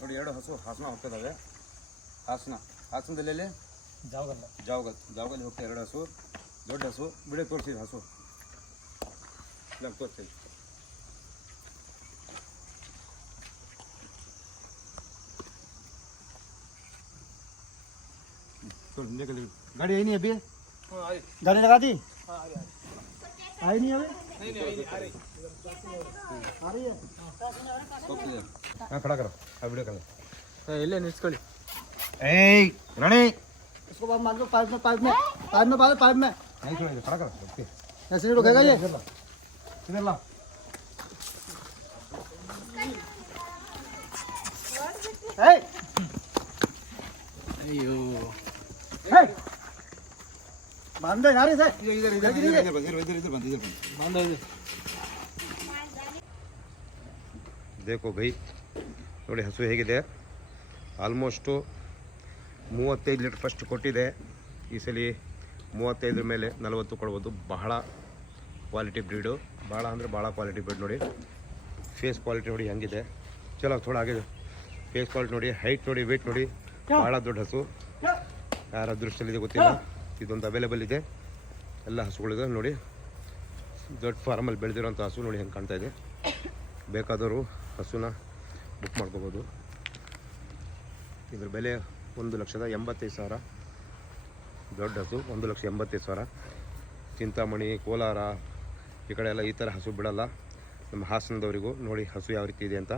ನೋಡಿ ಎರಡು ಹಸು ಹಾಸನ ಹೋಗ್ತಿದ್ದಾವೆ ಹಾಸನ ಹಾಸನದಲ್ಲಿ ಜಾವಗಲ್ಲ ಜಾವಗಲ್ ಜಾವಗಲ್ಲಿ ಹೋಗ್ತಾ ಎರಡು ಹಸು ದೊಡ್ಡ ಹಸು ಬಿಡಿ ತೋರಿಸಿ ಹಸು ಇಲ್ಲ ತೋರಿಸಿ गाड़ी आई नहीं अभी गाड़ी लगा दी आई नहीं अभी आ रही है हाँ खड़ा करो हाँ वीडियो कर ಇಲ್ಲೇ ನಿಲ್ಸ್ಕೊಳ್ಳಿ ए रानी इसको बाद मार दो पाइप में पाइप में पाइप में पाइप पाइप में नहीं छोड़ेगा खड़ा करो ओके ऐसे नहीं रुकेगा ये इधर ला ए ಅಯ್ಯೋ ಬಂದ ಯಾರು ದೇಖೋ ಭೈ ನೋಡಿ ಹಸು ಹೇಗಿದೆ. ಆಲ್ಮೋಸ್ಟು ಮೂವತ್ತೈದು ಲೀಟ್ರ್ ಫಸ್ಟ್ ಕೊಟ್ಟಿದೆ. ಈ ಸಲ ಮೂವತ್ತೈದರ ಮೇಲೆ ನಲವತ್ತು ಕೊಡ್ಬೋದು. ಬಹಳ ಕ್ವಾಲಿಟಿ ಬ್ರೀಡು. ಭಾಳ ಅಂದರೆ ಭಾಳ ಕ್ವಾಲಿಟಿ ಬ್ರೀಡ್ ನೋಡಿ. ಫೇಸ್ ಕ್ವಾಲಿಟಿ ನೋಡಿ ಹೆಂಗಿದೆ. ಚಲೋ ಥೋಡ ಆಗಿದೆ. ಫೇಸ್ ಕ್ವಾಲಿಟಿ ನೋಡಿ ಹೈಟ್ ನೋಡಿ ವೆಯ್ಟ್ ನೋಡಿ. ಭಾಳ ದೊಡ್ಡ ಹಸು. ಯಾರ ದೃಷ್ಟಿಯಲ್ಲಿದೆ ಗೊತ್ತಿಲ್ಲ. ಇದೊಂದು ಅವೈಲೇಬಲ್ ಇದೆ. ಎಲ್ಲ ಹಸುಗಳಿದೆ, ನೋಡಿ. ದೊಡ್ಡ ಫಾರ್ಮಲ್ಲಿ ಬೆಳೆದಿರೋಂಥ ಹಸು, ನೋಡಿ ಹೆಂಗೆ ಕಾಣ್ತಾ ಇದೆ. ಬೇಕಾದವರು ಹಸುನ ಬುಕ್ ಮಾಡ್ಕೋಬೋದು. ಇದ್ರ ಬೆಲೆ ಒಂದು ಲಕ್ಷದ ಎಂಬತ್ತೈದು ಸಾವಿರ. ದೊಡ್ಡ ಹಸು, ಒಂದು ಲಕ್ಷ ಎಂಬತ್ತೈದು ಸಾವಿರ. ಚಿಂತಾಮಣಿ, ಕೋಲಾರ, ಈ ಕಡೆ ಎಲ್ಲ ಈ ಥರ ಹಸು ಬಿಡೋಲ್ಲ. ನಮ್ಮ ಹಾಸನದವರಿಗೂ ನೋಡಿ ಹಸು ಯಾವ ರೀತಿ ಇದೆ ಅಂತ.